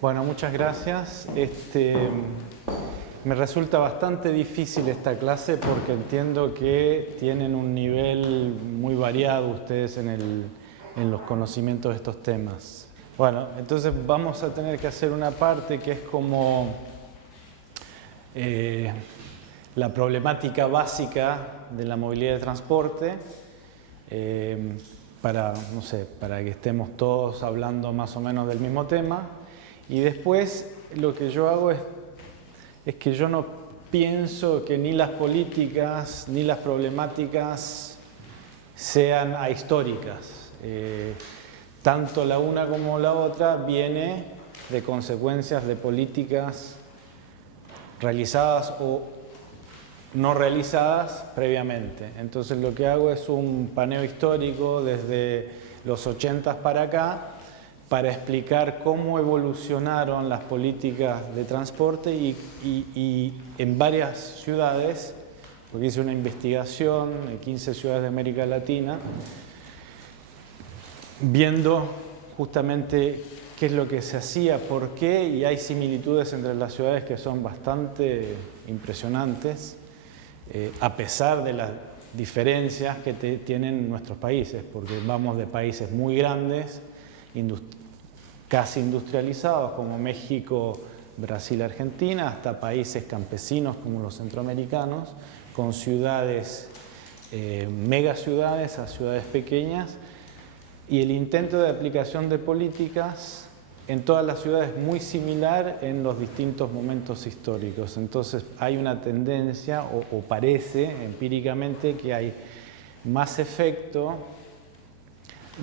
Bueno, muchas gracias. Me resulta bastante difícil esta clase porque entiendo que tienen un nivel muy variado ustedes en los conocimientos de estos temas. Bueno, entonces vamos a tener que hacer una parte que es como la problemática básica de la movilidad de transporte, para que estemos todos hablando más o menos del mismo tema. Y después lo que yo hago es que yo no pienso que ni las políticas ni las problemáticas sean ahistóricas. Tanto la una como la otra viene de consecuencias de políticas realizadas o no realizadas previamente. Entonces lo que hago es un paneo histórico desde los 80 para acá para explicar cómo evolucionaron las políticas de transporte y en varias ciudades, porque hice una investigación en 15 ciudades de América Latina, viendo justamente qué es lo que se hacía, por qué, y hay similitudes entre las ciudades que son bastante impresionantes, a pesar de las diferencias que tienen nuestros países, porque vamos de países muy grandes, casi industrializados como México, Brasil, Argentina, hasta países campesinos como los centroamericanos, con ciudades, megaciudades a ciudades pequeñas, y el intento de aplicación de políticas en todas las ciudades es muy similar en los distintos momentos históricos. Entonces hay una tendencia, o parece empíricamente, que hay más efecto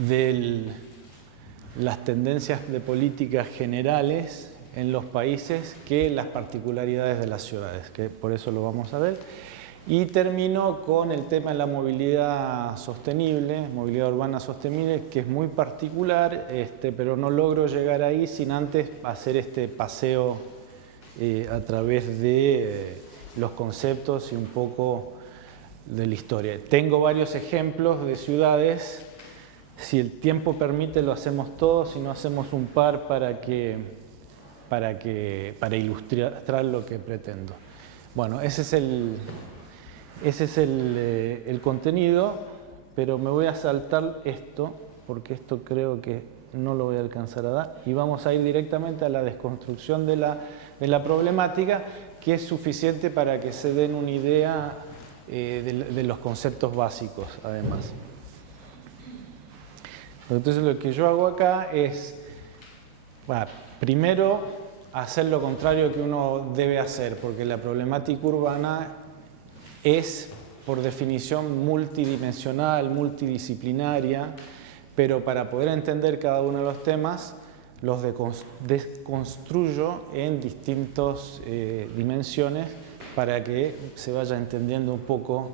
de las tendencias de políticas generales en los países que las particularidades de las ciudades, que por eso lo vamos a ver. Y termino con el tema de la movilidad sostenible, movilidad urbana sostenible, que es muy particular, pero no logro llegar ahí sin antes hacer este paseo a través de los conceptos y un poco de la historia. Tengo varios ejemplos de ciudades. Si el tiempo permite lo hacemos todos, si no hacemos un par para ilustrar lo que pretendo. Bueno, ese es el contenido, pero me voy a saltar esto, porque esto creo que no lo voy a alcanzar a dar, y vamos a ir directamente a la desconstrucción de la problemática, que es suficiente para que se den una idea de los conceptos básicos, además. Entonces lo que yo hago acá es, primero, hacer lo contrario que uno debe hacer, porque la problemática urbana es, por definición, multidimensional, multidisciplinaria, pero para poder entender cada uno de los temas, los desconstruyo en distintas dimensiones para que se vaya entendiendo un poco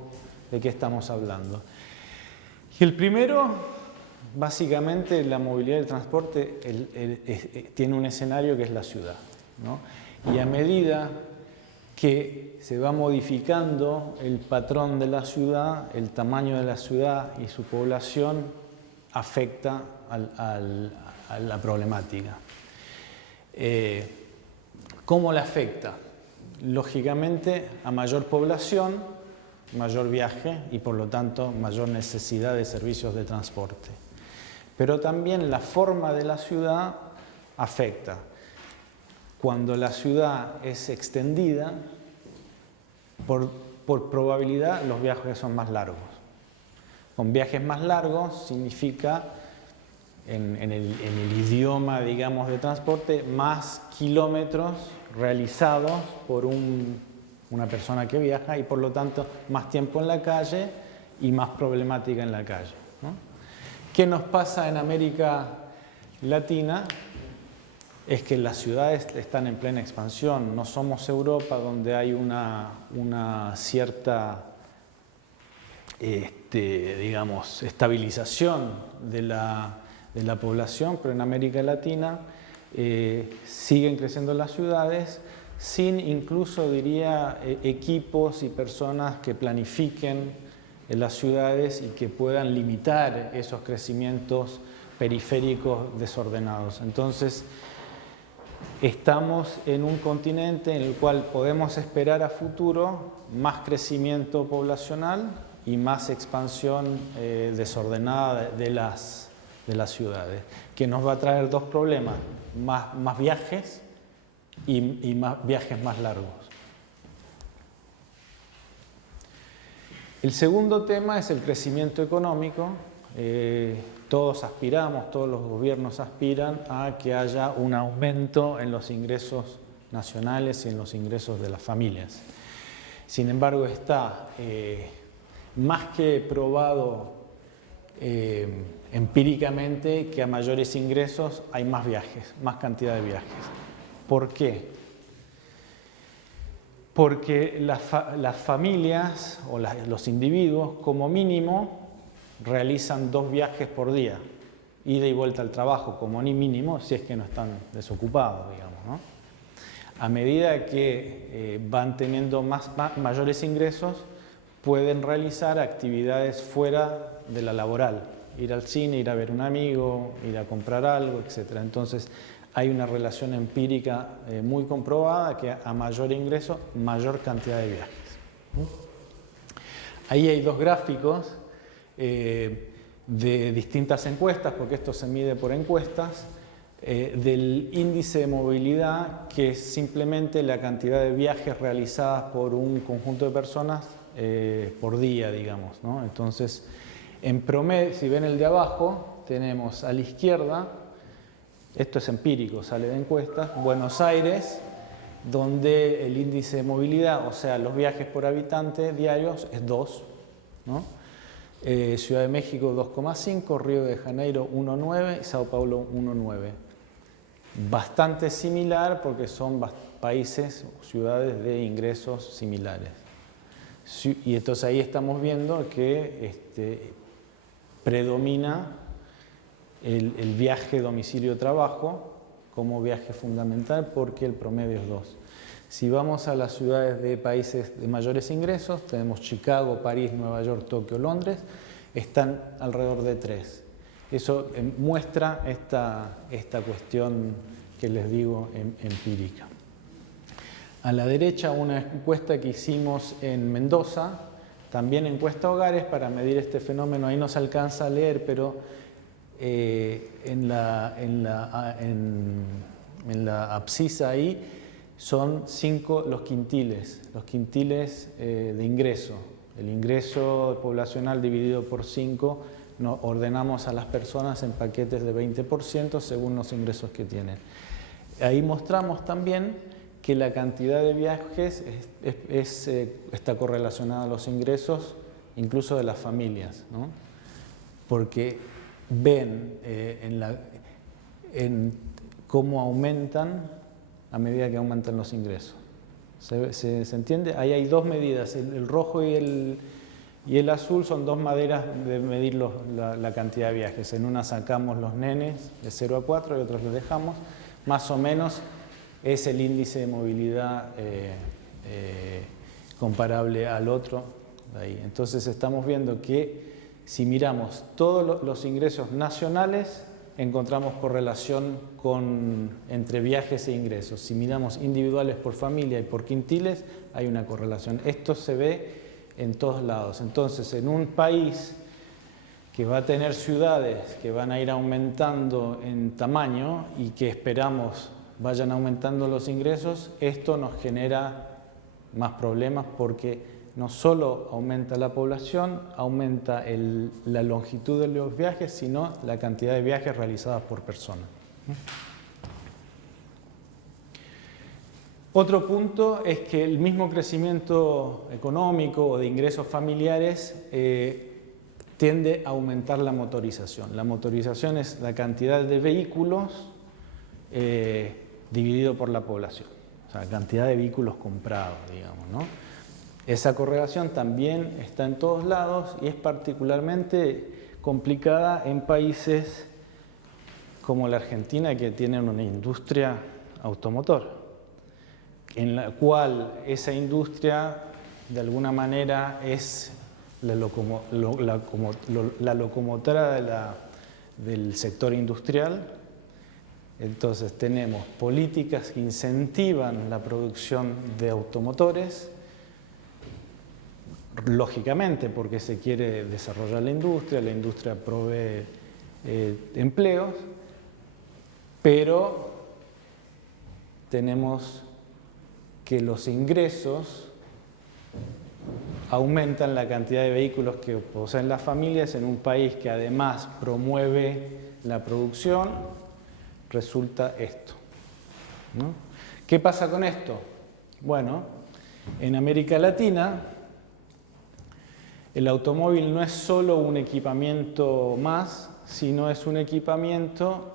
de qué estamos hablando. Y el primero, básicamente, la movilidad del transporte tiene un escenario que es la ciudad, ¿no? Y a medida que se va modificando el patrón de la ciudad, el tamaño de la ciudad y su población afecta a la problemática. ¿Cómo la afecta? Lógicamente, a mayor población, mayor viaje y por lo tanto mayor necesidad de servicios de transporte. Pero también la forma de la ciudad afecta. Cuando la ciudad es extendida, por probabilidad los viajes son más largos. Con viajes más largos significa, en el idioma, digamos, de transporte, más kilómetros realizados por una persona que viaja y por lo tanto más tiempo en la calle y más problemática en la calle, ¿no? ¿Qué nos pasa en América Latina? Es que las ciudades están en plena expansión. No somos Europa, donde hay una cierta digamos, estabilización de la población, pero en América Latina siguen creciendo las ciudades sin incluso, diría, equipos y personas que planifiquen las ciudades y que puedan limitar esos crecimientos periféricos desordenados. Entonces, estamos en un continente en el cual podemos esperar a futuro más crecimiento poblacional y más expansión desordenada de las ciudades, que nos va a traer dos problemas, más viajes y más viajes más largos. El segundo tema es el crecimiento económico. Todos aspiramos, todos los gobiernos aspiran a que haya un aumento en los ingresos nacionales y en los ingresos de las familias. Sin embargo, está más que probado empíricamente que a mayores ingresos hay más viajes, más cantidad de viajes. ¿Por qué? Porque las familias o los individuos como mínimo realizan 2 viajes por día, ida y vuelta al trabajo como ni mínimo, si es que no están desocupados, digamos, ¿no? A medida que van teniendo mayores ingresos, pueden realizar actividades fuera de la laboral, ir al cine, ir a ver un amigo, ir a comprar algo, etc. Entonces, hay una relación empírica muy comprobada que a mayor ingreso, mayor cantidad de viajes. Ahí hay 2 gráficos de distintas encuestas, porque esto se mide por encuestas, del índice de movilidad, que es simplemente la cantidad de viajes realizadas por un conjunto de personas por día, digamos, ¿no? Entonces, en promedio, si ven el de abajo, tenemos a la izquierda, esto es empírico, sale de encuestas, Buenos Aires, donde el índice de movilidad, o sea, los viajes por habitante diarios, es 2, ¿no? Ciudad de México 2,5, Río de Janeiro 1,9 y Sao Paulo 1,9. Bastante similar porque son países o ciudades de ingresos similares. Y entonces ahí estamos viendo que predomina el viaje domicilio-trabajo como viaje fundamental porque el promedio es 2. Si vamos a las ciudades de países de mayores ingresos, tenemos Chicago, París, Nueva York, Tokio, Londres, están alrededor de 3. Eso muestra esta cuestión que les digo empírica. A la derecha una encuesta que hicimos en Mendoza, también encuesta a hogares para medir este fenómeno, ahí no se alcanza a leer, pero en la abscisa ahí son 5 los quintiles de ingreso. El ingreso poblacional dividido por 5, ordenamos a las personas en paquetes de 20% según los ingresos que tienen. Ahí mostramos también que la cantidad de viajes está correlacionada a los ingresos, incluso de las familias, ¿no? Porque ven en cómo aumentan a medida que aumentan los ingresos. ¿Se entiende? Ahí hay 2 medidas, el rojo y el azul son 2 maneras de medir la cantidad de viajes. En una sacamos los nenes de 0 a 4 y otros los dejamos. Más o menos es el índice de movilidad comparable al otro. Ahí. Entonces estamos viendo que si miramos todos los ingresos nacionales, encontramos correlación entre viajes e ingresos. Si miramos individuales por familia y por quintiles, hay una correlación. Esto se ve en todos lados. Entonces, en un país que va a tener ciudades que van a ir aumentando en tamaño y que esperamos vayan aumentando los ingresos, esto nos genera más problemas porque no solo aumenta la población, aumenta la longitud de los viajes, sino la cantidad de viajes realizados por persona. Otro punto es que el mismo crecimiento económico o de ingresos familiares tiende a aumentar la motorización. La motorización es la cantidad de vehículos dividido por la población, o sea, la cantidad de vehículos comprados, digamos, ¿no? Esa correlación también está en todos lados y es particularmente complicada en países como la Argentina, que tienen una industria automotor, en la cual esa industria de alguna manera es la locomotora del sector industrial. Entonces tenemos políticas que incentivan la producción de automotores, lógicamente porque se quiere desarrollar la industria provee empleos, pero tenemos que los ingresos aumentan la cantidad de vehículos que poseen las familias en un país que además promueve la producción. Resulta esto, ¿no? ¿Qué pasa con esto? Bueno, en América Latina el automóvil no es solo un equipamiento más, sino es un equipamiento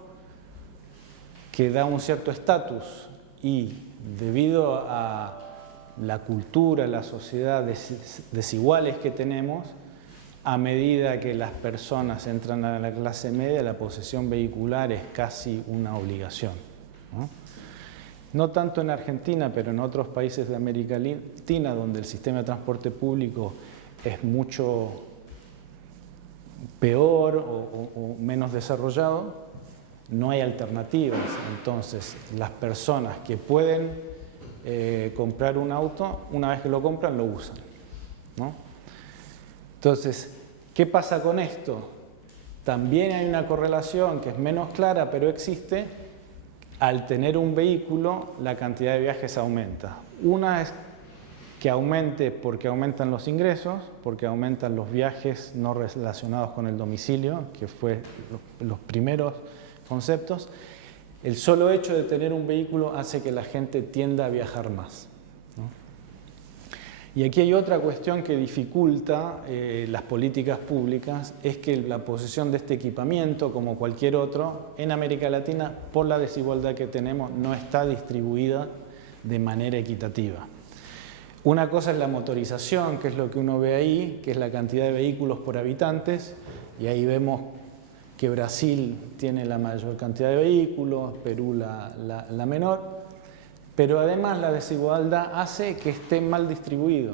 que da un cierto estatus y debido a la cultura, la sociedad desiguales que tenemos, a medida que las personas entran a la clase media, la posesión vehicular es casi una obligación, ¿no? No tanto en Argentina, pero en otros países de América Latina, donde el sistema de transporte público es mucho peor o menos desarrollado, no hay alternativas. Entonces, las personas que pueden comprar un auto, una vez que lo compran, lo usan, ¿no? Entonces, ¿qué pasa con esto? También hay una correlación que es menos clara, pero existe. Al tener un vehículo, la cantidad de viajes aumenta. Una es que aumente porque aumentan los ingresos, porque aumentan los viajes no relacionados con el domicilio, que fue los primeros conceptos. El solo hecho de tener un vehículo hace que la gente tienda a viajar más, ¿no? Y aquí hay otra cuestión que dificulta las políticas públicas, es que la posesión de este equipamiento, como cualquier otro, en América Latina, por la desigualdad que tenemos, no está distribuida de manera equitativa. Una cosa es la motorización, que es lo que uno ve ahí, que es la cantidad de vehículos por habitantes, y ahí vemos que Brasil tiene la mayor cantidad de vehículos, Perú la menor. Pero además la desigualdad hace que esté mal distribuido.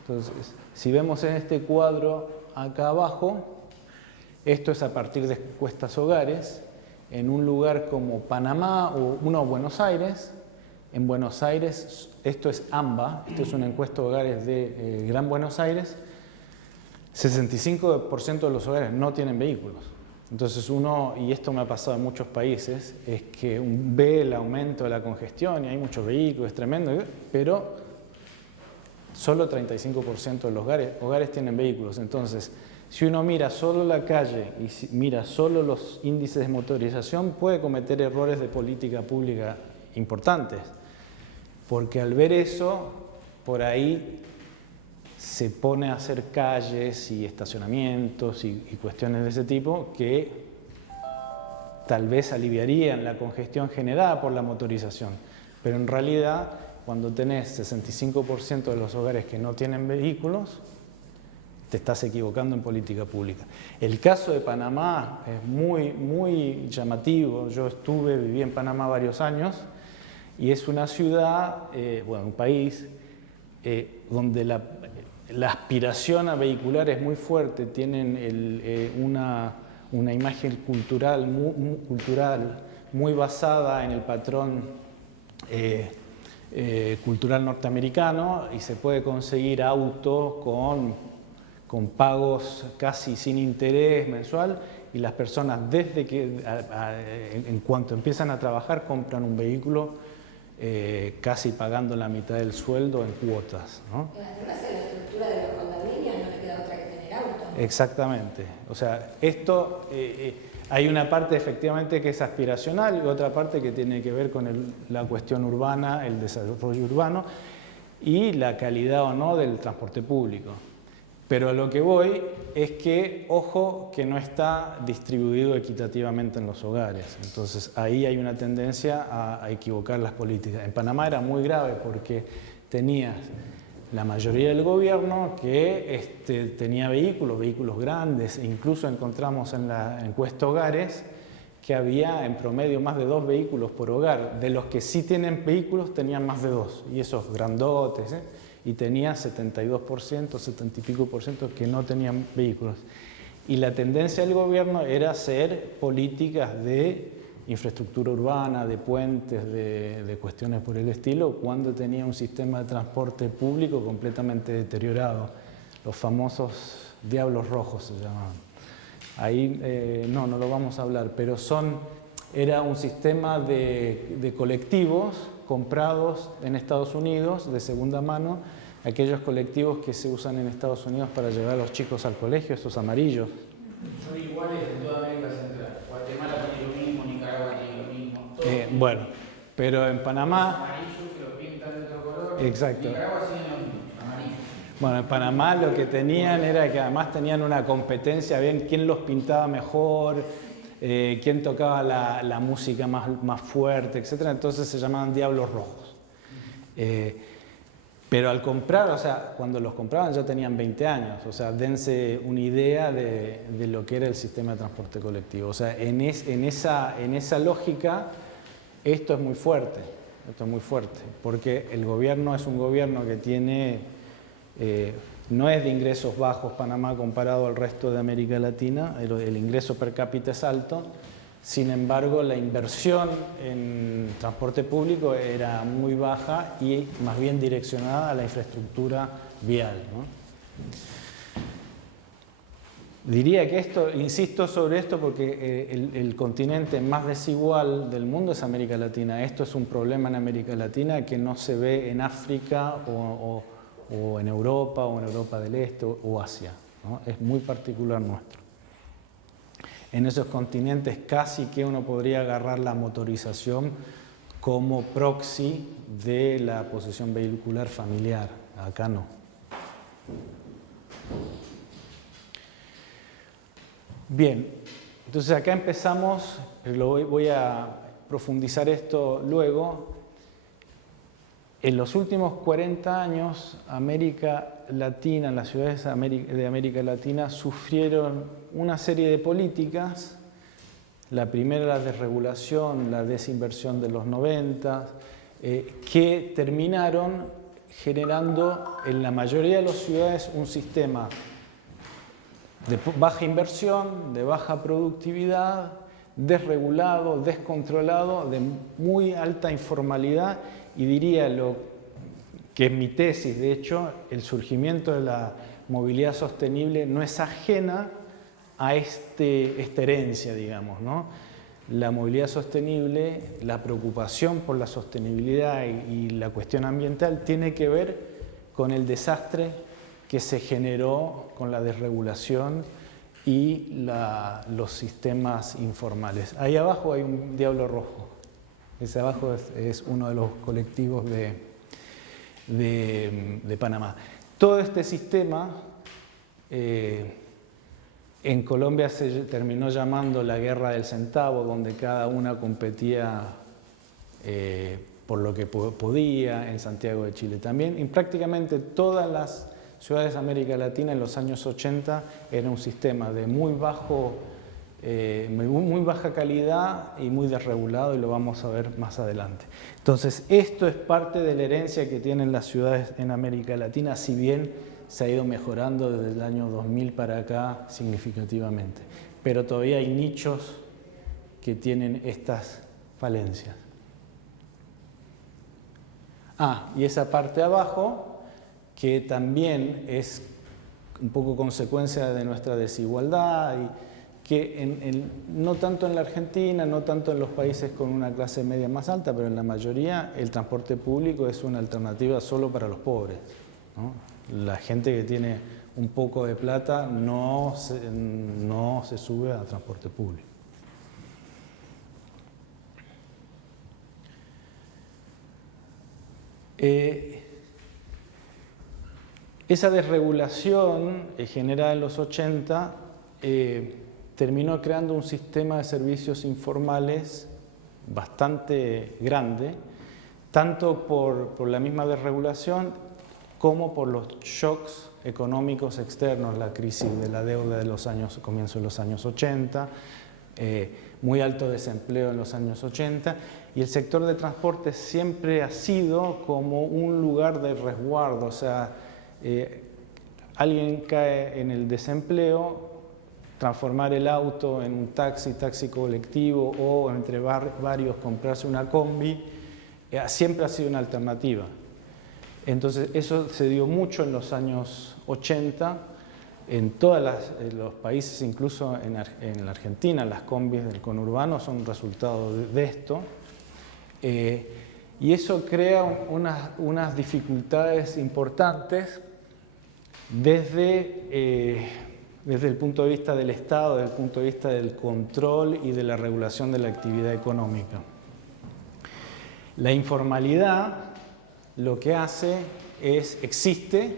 Entonces, si vemos en este cuadro acá abajo, esto es a partir de encuestas hogares, en un lugar como Panamá o Buenos Aires. En Buenos Aires, esto es AMBA, esto es una encuesta de hogares de Gran Buenos Aires, 65% de los hogares no tienen vehículos. Entonces uno, y esto me ha pasado en muchos países, es que ve el aumento de la congestión y hay muchos vehículos, es tremendo, pero solo 35% de los hogares tienen vehículos. Entonces, si uno mira solo la calle y mira solo los índices de motorización, puede cometer errores de política pública importantes, porque al ver eso, por ahí se pone a hacer calles y estacionamientos y cuestiones de ese tipo que tal vez aliviarían la congestión generada por la motorización. Pero en realidad, cuando tenés 65% de los hogares que no tienen vehículos, te estás equivocando en política pública. El caso de Panamá es muy llamativo. Yo viví en Panamá varios años y es una ciudad, un país donde la aspiración a vehicular es muy fuerte, tienen una imagen cultural muy basada en el patrón cultural norteamericano y se puede conseguir auto con pagos casi sin interés mensual y las personas en cuanto empiezan a trabajar compran un vehículo casi pagando la mitad del sueldo en cuotas, ¿no? Además, en la estructura de los condominios no le queda otra que tener auto. Exactamente. O sea, esto hay una parte efectivamente que es aspiracional y otra parte que tiene que ver con la cuestión urbana, el desarrollo urbano y la calidad o no del transporte público. Pero a lo que voy es que, ojo, que no está distribuido equitativamente en los hogares. Entonces, ahí hay una tendencia a equivocar las políticas. En Panamá era muy grave porque tenías la mayoría del gobierno que tenía vehículos grandes. E incluso encontramos en la encuesta hogares que había en promedio más de 2 vehículos por hogar. De los que sí tienen vehículos, tenían más de 2. Y esos grandotes, y tenía 72%, 70 y pico por ciento que no tenían vehículos. Y la tendencia del gobierno era hacer políticas de infraestructura urbana, de puentes, de cuestiones por el estilo, cuando tenía un sistema de transporte público completamente deteriorado. Los famosos diablos rojos se llamaban. Ahí no lo vamos a hablar, pero era un sistema de colectivos comprados en Estados Unidos de segunda mano, aquellos colectivos que se usan en Estados Unidos para llevar a los chicos al colegio, esos amarillos. Son iguales en toda América Central. Guatemala tiene lo mismo, Nicaragua tiene lo mismo. Bueno, pero en Panamá... Amarillos que lo pintan de otro color. Exacto. Nicaragua tiene lo mismo, amarillo. Bueno, en Panamá lo que tenían era que además tenían una competencia, bien quién los pintaba mejor, quién tocaba la música más fuerte, etc. Entonces se llamaban diablos rojos. Pero al comprar, o sea, cuando los compraban ya tenían 20 años, o sea, dense una idea de lo que era el sistema de transporte colectivo. O sea, en esa lógica, esto es muy fuerte, porque el gobierno es un gobierno que tiene, no es de ingresos bajos Panamá comparado al resto de América Latina, el ingreso per cápita es alto. Sin embargo, la inversión en transporte público era muy baja y más bien direccionada a la infraestructura vial, ¿no? Diría que insisto sobre esto porque el continente más desigual del mundo es América Latina. Esto es un problema en América Latina que no se ve en África o en Europa o en Europa del Este o Asia, ¿no? Es muy particular nuestro. En esos continentes casi que uno podría agarrar la motorización como proxy de la posesión vehicular familiar. Acá no. Bien, entonces acá empezamos, voy a profundizar esto luego. En los últimos 40 años, América Latina, las ciudades de América Latina sufrieron una serie de políticas. La primera, la desregulación, la desinversión de los 90, que terminaron generando en la mayoría de las ciudades un sistema de baja inversión, de baja productividad, desregulado, descontrolado, de muy alta informalidad. Y diría lo que es mi tesis, de hecho, el surgimiento de la movilidad sostenible no es ajena a esta herencia, digamos, ¿no? La movilidad sostenible, la preocupación por la sostenibilidad y la cuestión ambiental tiene que ver con el desastre que se generó con la desregulación y los sistemas informales. Ahí abajo hay un diablo rojo. Ese abajo es uno de los colectivos de Panamá. Todo este sistema en Colombia se terminó llamando la guerra del centavo, donde cada una competía por lo que podía, en Santiago de Chile también. Y prácticamente todas las ciudades de América Latina en los años 80 era un sistema de muy baja calidad y muy desregulado, y lo vamos a ver más adelante. Entonces, esto es parte de la herencia que tienen las ciudades en América Latina, si bien se ha ido mejorando desde el año 2000 para acá significativamente. Pero todavía hay nichos que tienen estas falencias. Y esa parte de abajo, que también es un poco consecuencia de nuestra desigualdad, y que no tanto en la Argentina, no tanto en los países con una clase media más alta, pero en la mayoría el transporte público es una alternativa solo para los pobres, ¿no? La gente que tiene un poco de plata no se sube a transporte público. Esa desregulación generada en los 80 terminó creando un sistema de servicios informales bastante grande, tanto por la misma desregulación como por los shocks económicos externos, la crisis de la deuda de comienzo de los años 80, muy alto desempleo en los años 80, y el sector de transporte siempre ha sido como un lugar de resguardo, o sea, alguien cae en el desempleo, transformar el auto en un taxi colectivo o entre varios comprarse una combi, siempre ha sido una alternativa. Entonces eso se dio mucho en los años 80, en todos los países, incluso en la Argentina, las combis del conurbano son un resultado de esto. Y eso crea unas dificultades importantes desde el punto de vista del Estado, desde el punto de vista del control y de la regulación de la actividad económica. La informalidad lo que hace existe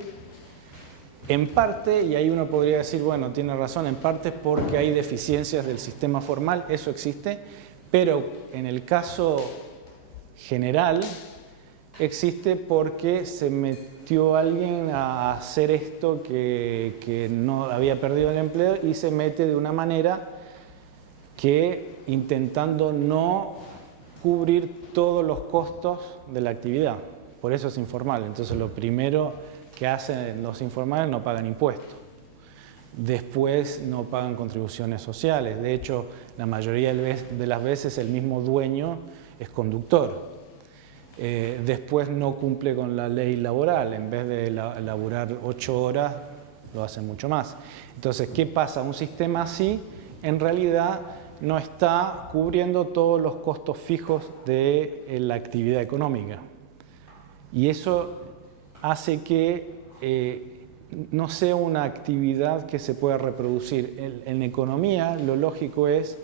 en parte, y ahí uno podría decir, bueno, tiene razón, en parte porque hay deficiencias del sistema formal, eso existe, pero en el caso general existe porque se metió alguien a hacer esto que no había perdido el empleo y se mete de una manera que intentando no cubrir todos los costos de la actividad. Por eso es informal. Entonces lo primero que hacen los informales no pagan impuestos. Después no pagan contribuciones sociales. De hecho, la mayoría de las veces el mismo dueño es conductor. Después no cumple con la ley laboral. En vez de laburar 8 horas, lo hace mucho más. Entonces, ¿qué pasa? Un sistema así, en realidad, no está cubriendo todos los costos fijos de la actividad económica. Y eso hace que no sea una actividad que se pueda reproducir. En economía, lo lógico es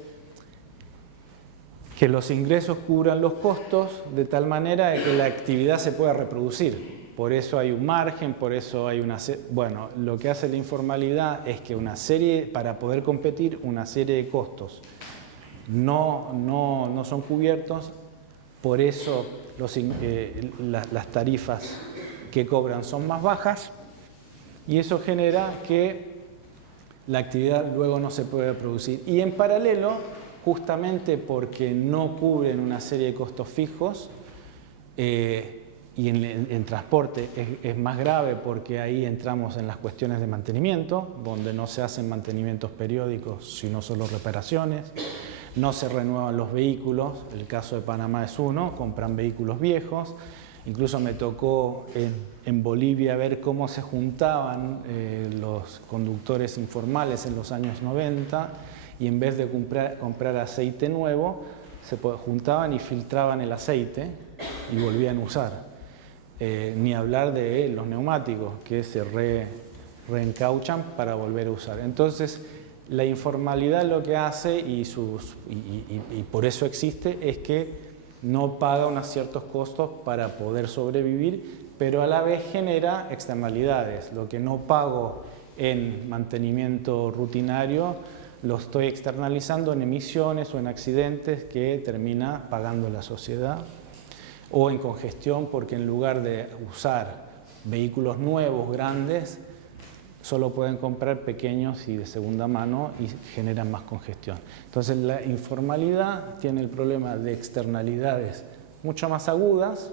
que los ingresos cubran los costos de tal manera que la actividad se pueda reproducir. Por eso hay un margen, por eso hay una... Bueno, lo que hace la informalidad es que para poder competir, una serie de costos no son cubiertos, por eso las tarifas que cobran son más bajas y eso genera que la actividad luego no se puede producir. Y en paralelo, justamente porque no cubren una serie de costos fijos, y en transporte es más grave porque ahí entramos en las cuestiones de mantenimiento, donde no se hacen mantenimientos periódicos, sino solo reparaciones. No se renuevan los vehículos, el caso de Panamá es uno, compran vehículos viejos. Incluso me tocó en Bolivia ver cómo se juntaban los conductores informales en los años 90 y en vez de comprar aceite nuevo, se juntaban y filtraban el aceite y volvían a usar. Ni hablar de los neumáticos que se reencauchan para volver a usar. Entonces, la informalidad lo que hace, y por eso existe, es que no paga unos ciertos costos para poder sobrevivir, pero a la vez genera externalidades. Lo que no pago en mantenimiento rutinario, lo estoy externalizando en emisiones o en accidentes que termina pagando la sociedad, o en congestión, porque en lugar de usar vehículos nuevos, grandes, solo pueden comprar pequeños y de segunda mano y generan más congestión. Entonces la informalidad tiene el problema de externalidades mucho más agudas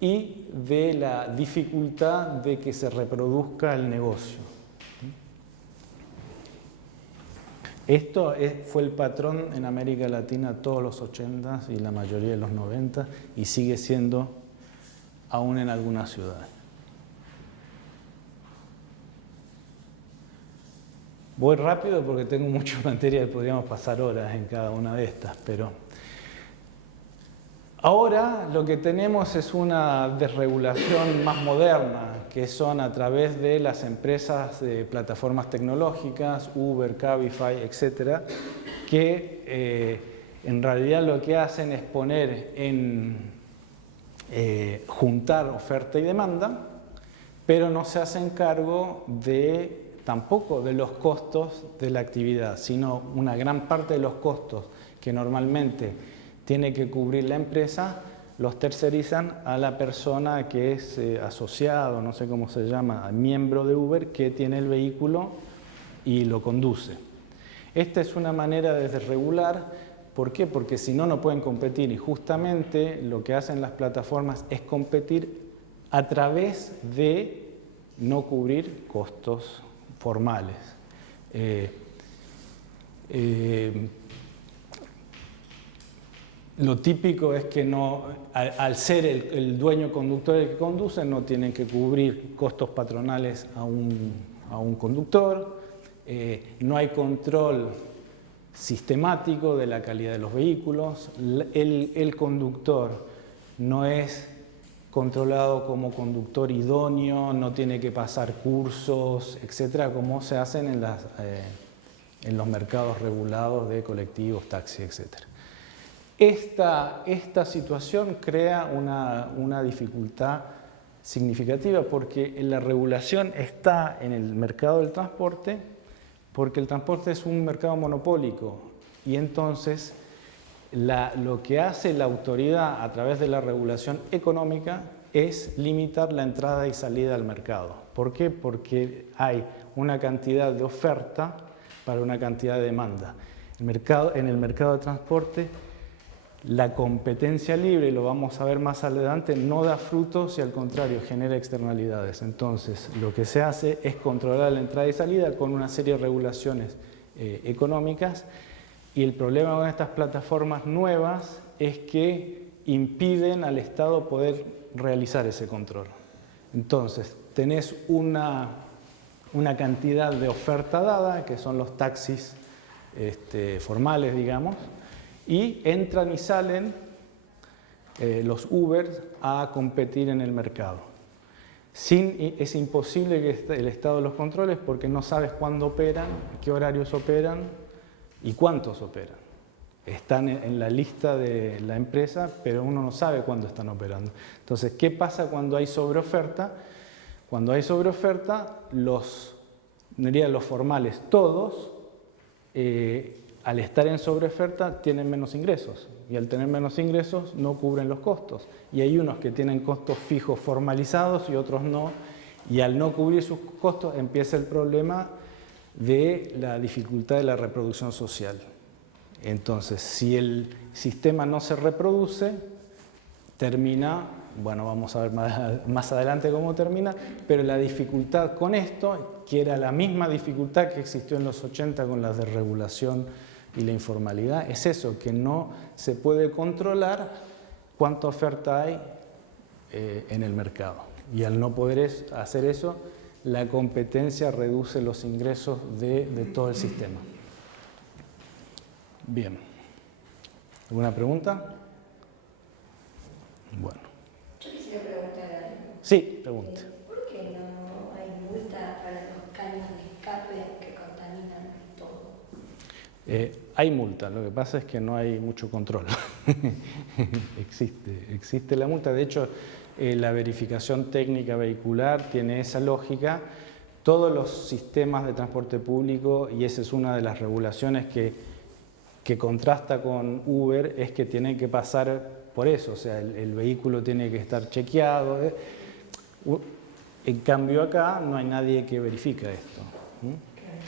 y de la dificultad de que se reproduzca el negocio. Esto fue el patrón en América Latina todos los 80s y la mayoría de los 90 y sigue siendo aún en algunas ciudades. Voy rápido porque tengo mucha materia y podríamos pasar horas en cada una de estas, pero ahora lo que tenemos es una desregulación más moderna, que son a través de las empresas de plataformas tecnológicas, Uber, Cabify, etcétera, que en realidad lo que hacen es poner juntar oferta y demanda, pero no se hacen cargo tampoco de los costos de la actividad, sino una gran parte de los costos que normalmente tiene que cubrir la empresa, los tercerizan a la persona que es asociado, no sé cómo se llama, miembro de Uber, que tiene el vehículo y lo conduce. Esta es una manera de desregular. ¿Por qué? Porque si no, no pueden competir. Y justamente lo que hacen las plataformas es competir a través de no cubrir costos formales. Lo típico es que no, al ser el dueño conductor el que conduce, no tienen que cubrir costos patronales a un conductor, no hay control sistemático de la calidad de los vehículos, el conductor no es controlado como conductor idóneo, no tiene que pasar cursos, etcétera, como se hacen en los mercados regulados de colectivos, taxis, etcétera. Esta situación crea una dificultad significativa porque la regulación está en el mercado del transporte porque el transporte es un mercado monopólico y entonces lo que hace la autoridad a través de la regulación económica es limitar la entrada y salida al mercado. ¿Por qué? Porque hay una cantidad de oferta para una cantidad de demanda. En el mercado de transporte, la competencia libre, y lo vamos a ver más adelante, no da frutos y al contrario genera externalidades. Entonces, lo que se hace es controlar la entrada y salida con una serie de regulaciones económicas y el problema con estas plataformas nuevas es que impiden al Estado poder realizar ese control. Entonces, tenés una cantidad de oferta dada, que son los taxis formales, digamos, y entran y salen los Ubers a competir en el mercado. Es imposible que el Estado los controle porque no sabes cuándo operan, qué horarios operan y cuántos operan. Están en la lista de la empresa, pero uno no sabe cuándo están operando. Entonces, ¿qué pasa cuando hay sobreoferta? Cuando hay sobreoferta, los formales, todos, al estar en sobreoferta tienen menos ingresos y al tener menos ingresos no cubren los costos y hay unos que tienen costos fijos formalizados y otros no y al no cubrir sus costos empieza el problema de la dificultad de la reproducción social. Entonces, si el sistema no se reproduce, termina, bueno, vamos a ver más adelante cómo termina, pero la dificultad con esto, que era la misma dificultad que existió en los 80 con la desregulación y la informalidad, es eso, que no se puede controlar cuánta oferta hay en el mercado. Y al no poder hacer eso, la competencia reduce los ingresos de todo el sistema. Bien. ¿Alguna pregunta? Bueno. Yo quisiera preguntar algo. Sí, pregunte. ¿Por qué no hay multa para los caños de escape que contaminan todo? Hay multa, lo que pasa es que no hay mucho control. Existe la multa. De hecho, la verificación técnica vehicular tiene esa lógica. Todos los sistemas de transporte público, y esa es una de las regulaciones que contrasta con Uber, es que tienen que pasar por eso, o sea, el vehículo tiene que estar chequeado. En cambio acá no hay nadie que verifica esto.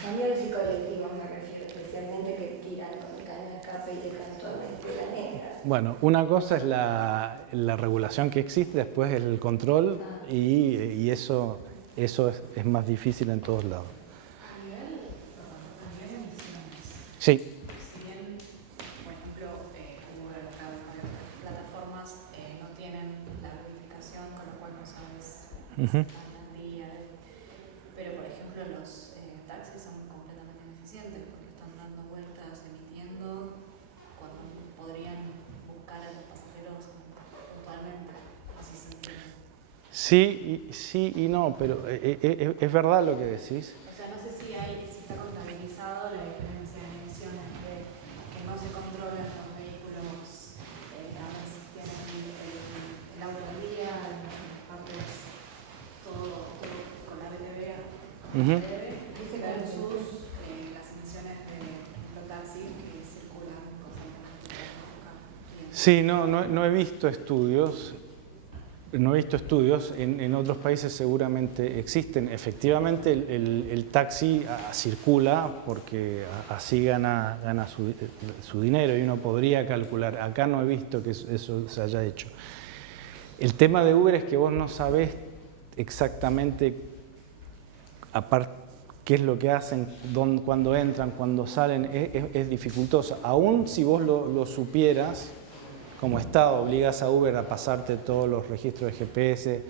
Camiones y colectivos me refiero, especialmente que tiran con caña de escape y dejan toda la estela negra. Bueno, una cosa es la regulación que existe, después el control y eso es más difícil en todos lados. ¿A nivel de emisiones? Sí. Si bien, por ejemplo, Uber, las plataformas no tienen la verificación, con lo cual no sabes si están al día, pero por ejemplo los taxis son completamente ineficientes porque están dando vueltas, emitiendo, cuando podrían buscar a los pasajeros puntualmente, así se entiende. Sí y no, pero es verdad lo que decís. O sea, no sé si está contabilizado la diferencia en emisiones de que no se controlan los vehículos, a ver si tienen el agua al día, las partes, todo con la BTV, versus las emisiones de los taxis que circulan constantemente. Sí, no he visto estudios. No he visto estudios, en otros países seguramente existen. Efectivamente, el taxi circula porque así gana su dinero y uno podría calcular. Acá no he visto que eso se haya hecho. El tema de Uber es que vos no sabés exactamente qué es lo que hacen, cuándo entran, cuándo salen, es dificultoso. Aún si vos lo supieras, como Estado obligas a Uber a pasarte todos los registros de GPS,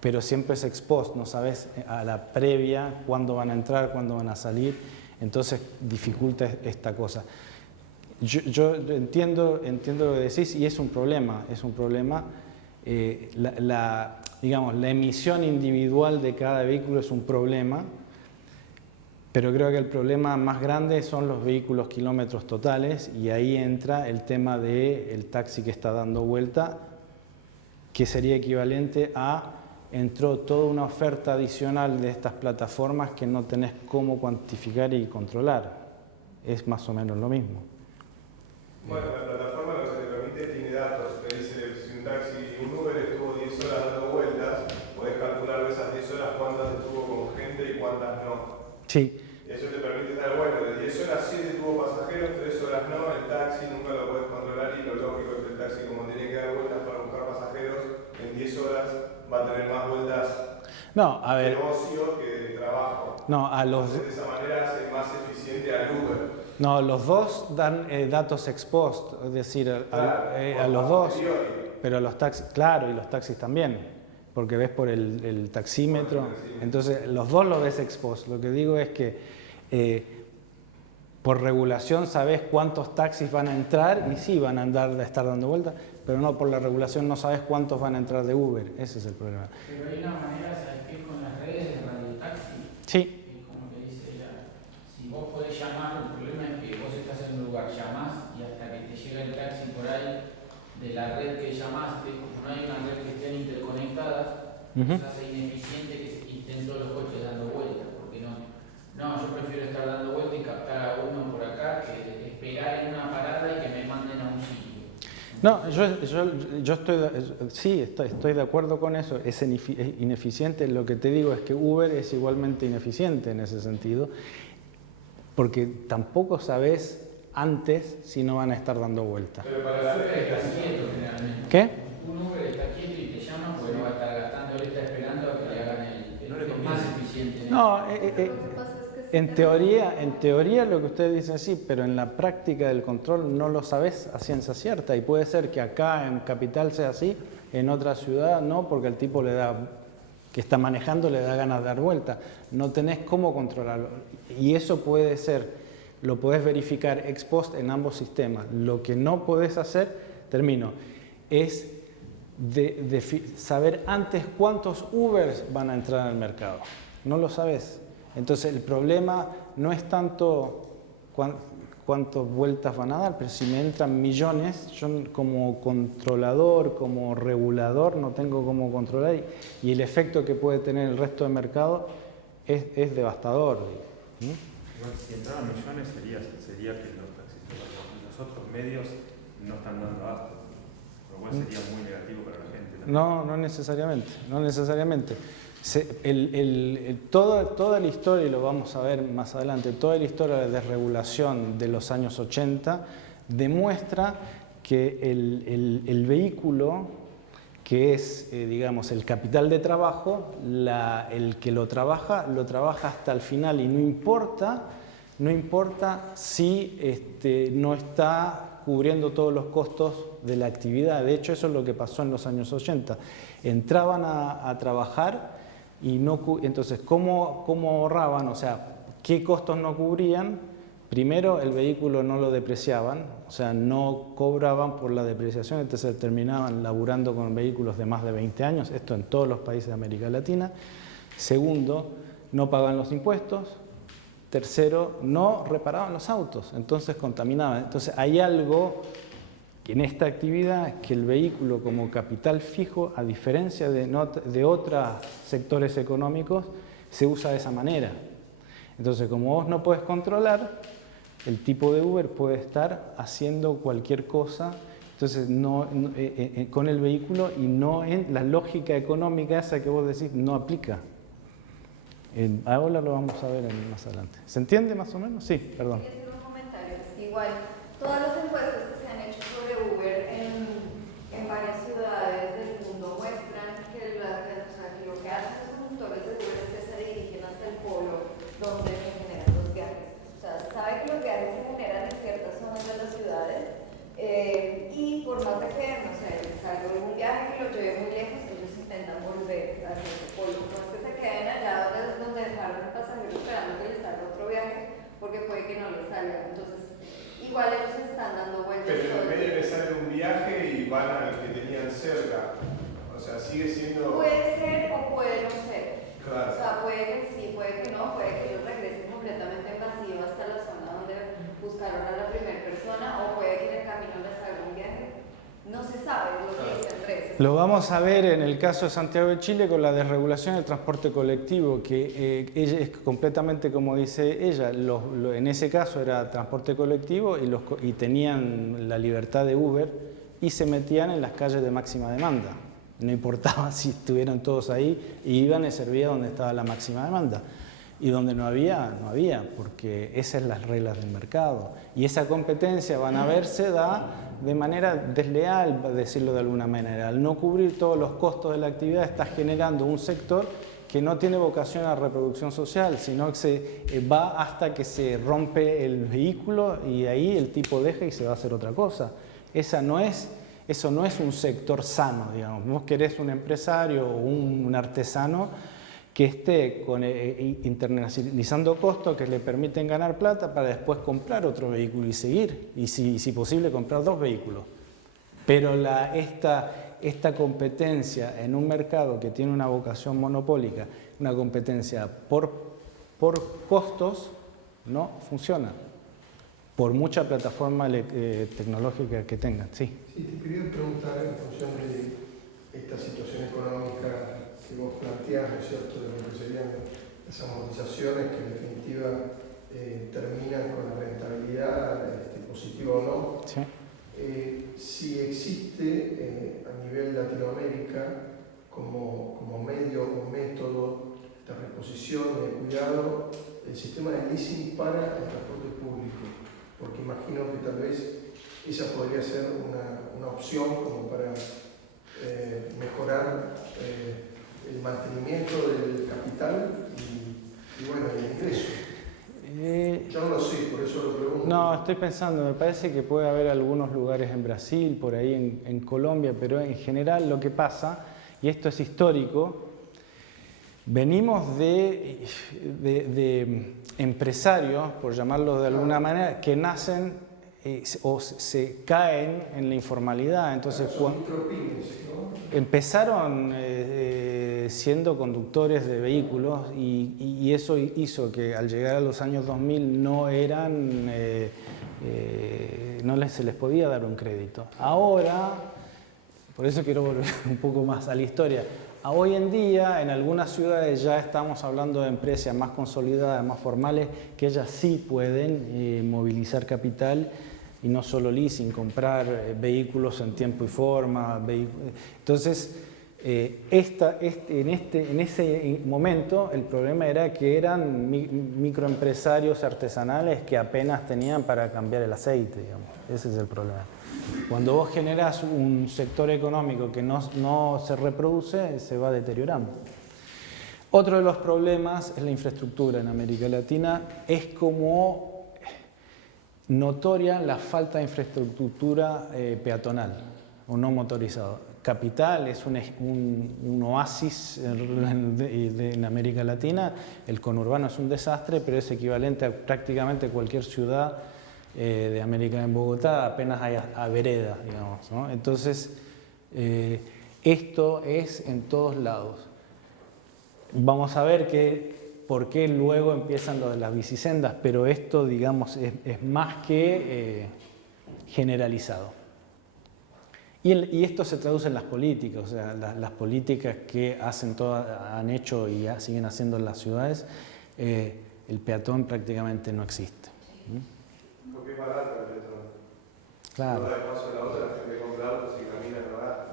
pero siempre es ex post, no sabes a la previa cuándo van a entrar, cuándo van a salir, entonces dificulta esta cosa. Yo entiendo lo que decís y es un problema. Digamos, la emisión individual de cada vehículo es un problema, pero creo que el problema más grande son los vehículos kilómetros totales y ahí entra el tema del taxi que está dando vuelta, que sería equivalente a entró toda una oferta adicional de estas plataformas que no tenés cómo cuantificar y controlar. Es más o menos lo mismo. Bueno, la plataforma lo que te permite tiene datos. Te dice si un taxi, un Uber estuvo 10 horas dando vueltas, podés calcular de esas 10 horas cuántas estuvo con gente y cuántas no. Sí. Eso te permite estar bueno. De 10 horas 7 tuvo pasajeros, 3 horas no. El taxi nunca lo podés controlar y lo lógico es que el taxi, como tiene que dar vueltas para buscar pasajeros, en 10 horas va a tener más vueltas de ocio que de trabajo. No, Entonces, de esa manera hace más eficiente al Uber. No, los dos dan datos ex post, es decir, a los dos, pero a los taxis, claro, y los taxis también, porque ves por el taxímetro, entonces los dos lo ves ex post. Lo que digo es que por regulación sabes cuántos taxis van a entrar y sí van a estar dando vueltas, pero no, por la regulación no sabes cuántos van a entrar de Uber, ese es el problema. Pero hay una manera, ¿sabes qué? Con las redes de radiotaxi. Sí. Como que dice ella, si vos podés llamar, el problema es que vos estás en un lugar, llamás y hasta que te llega el taxi por ahí de la red que llamaste, como no hay una red que estén interconectadas, se hace ineficiente que estén todos los coches dando vueltas, porque no, yo prefiero estar dando vueltas y captar a uno por acá que esperar en una parada y que me manden a un sitio. No, yo estoy de acuerdo con eso, es ineficiente. Lo que te digo es que Uber es igualmente ineficiente en ese sentido, porque tampoco sabes antes si no van a estar dando vueltas. Pero para la Uber está quieto generalmente. ¿Qué? Un Uber está quieto y te llama porque no va a estar gastando, él está esperando a que le hagan el más eficiente. No, en teoría lo que ustedes dicen sí, pero en la práctica del control no lo sabes a ciencia cierta y puede ser que acá en Capital sea así, en otra ciudad no, porque el tipo que está manejando le da ganas de dar vuelta. No tenés cómo controlarlo y eso puede ser, lo podés verificar ex post en ambos sistemas. Lo que no podés hacer, es saber antes cuántos Ubers van a entrar al mercado. No lo sabes. Entonces el problema no es tanto cuántas vueltas van a dar, pero si me entran millones, yo como controlador, como regulador, no tengo cómo controlar y el efecto que puede tener el resto del mercado es devastador. Igual, si entraran millones sería que los otros medios no están dando abasto, lo cual sería muy negativo para la gente también. No necesariamente. Toda la historia, y lo vamos a ver más adelante, toda la historia de desregulación de los años 80 demuestra que el vehículo, que es, digamos, el capital de trabajo, el que lo trabaja hasta el final y no importa si no está cubriendo todos los costos de la actividad. De hecho, eso es lo que pasó en los años 80. Entraban a trabajar y entonces, ¿cómo ahorraban? O sea, ¿qué costos no cubrían? Primero, el vehículo no lo depreciaban, o sea, no cobraban por la depreciación, entonces terminaban laburando con vehículos de más de 20 años, esto en todos los países de América Latina. Segundo, no pagaban los impuestos. Tercero, no reparaban los autos, entonces contaminaban. Entonces, hay algo en esta actividad que el vehículo como capital fijo, a diferencia de otros sectores económicos, se usa de esa manera. Entonces, como vos no podés controlar, el tipo de Uber puede estar haciendo cualquier cosa, entonces con el vehículo y no en la lógica económica esa que vos decís no aplica. Ahora lo vamos a ver más adelante. ¿Se entiende más o menos? Sí, perdón. Quería hacer un comentario. Igual, todas las encuestas que se han hecho sobre Uber en varias ciudades del mundo muestran que lo que hacen los conductores de Uber es que se dirigen hacia el polo donde porque puede que no les salga. Entonces, igual ellos están dando vueltas. Pero en medio le sale un viaje y van al que tenían cerca. O sea, sigue siendo... Puede ser o puede no ser. Claro. O sea, puede que sí, puede que no, puede que ellos regresen completamente en vacío hasta la zona donde buscaron a la primera persona, o puede que en el camino les haga un viaje. No se sabe lo que dice Andrés. Lo vamos a ver en el caso de Santiago de Chile con la desregulación del transporte colectivo, que ella es completamente como dice ella, en ese caso era transporte colectivo y tenían la libertad de Uber y se metían en las calles de máxima demanda. No importaba si estuvieran todos ahí, iban y servían donde estaba la máxima demanda. Y donde no había, no había, porque esas son las reglas del mercado. Y esa competencia, van a ver, se da de manera desleal, para decirlo de alguna manera. Al no cubrir todos los costos de la actividad, estás generando un sector que no tiene vocación a reproducción social, sino que se va hasta que se rompe el vehículo y ahí el tipo deja y se va a hacer otra cosa. Eso no es un sector sano, digamos. Vos querés un empresario o un artesano que esté internalizando costos que le permiten ganar plata para después comprar otro vehículo y seguir, y si posible comprar 2 vehículos. Pero esta competencia en un mercado que tiene una vocación monopólica, una competencia por costos, no funciona, por mucha plataforma tecnológica que tengan. Sí. Sí, te quería preguntar en función de esta situación económica que vos planteás, ¿no es cierto?, de lo que serían las amortizaciones que en definitiva terminan con la rentabilidad positiva o no. Sí. Si existe a nivel Latinoamérica como medio o método de reposición y de cuidado el sistema de leasing para el transporte público, porque imagino que tal vez esa podría ser una opción como para mejorar el mantenimiento del capital y bueno, el ingreso. Yo no lo sé, por eso lo pregunto. No, estoy pensando, me parece que puede haber algunos lugares en Brasil, por ahí en Colombia, pero en general lo que pasa, y esto es histórico, venimos de empresarios, por llamarlo de alguna manera, que nacen o se caen en la informalidad. Entonces, empezaron siendo conductores de vehículos y eso hizo que al llegar a los años 2000 se les podía dar un crédito. Ahora, por eso quiero volver un poco más a la historia, hoy en día en algunas ciudades ya estamos hablando de empresas más consolidadas, más formales, que ellas sí pueden movilizar capital y no solo leasing, comprar vehículos en tiempo y forma. Entonces, en ese momento el problema era que eran microempresarios artesanales que apenas tenían para cambiar el aceite, digamos. Ese es el problema. Cuando vos generás un sector económico que no se reproduce, se va deteriorando. Otro de los problemas es la infraestructura en América Latina. Es como notoria la falta de infraestructura peatonal o no motorizado. Capital es un oasis en América Latina, el conurbano es un desastre, pero es equivalente a prácticamente cualquier ciudad de América. En Bogotá apenas hay a veredas, digamos, ¿no? Entonces, esto es en todos lados. Vamos a ver por qué luego empiezan lo de las bicisendas, pero esto, digamos, es más que generalizado. Y esto se traduce en las políticas, o sea, las políticas que han hecho y siguen haciendo en las ciudades, el peatón prácticamente no existe. Porque es barato el peatón. Claro. No da paso a la otra, la gente compra autos y camina es barato.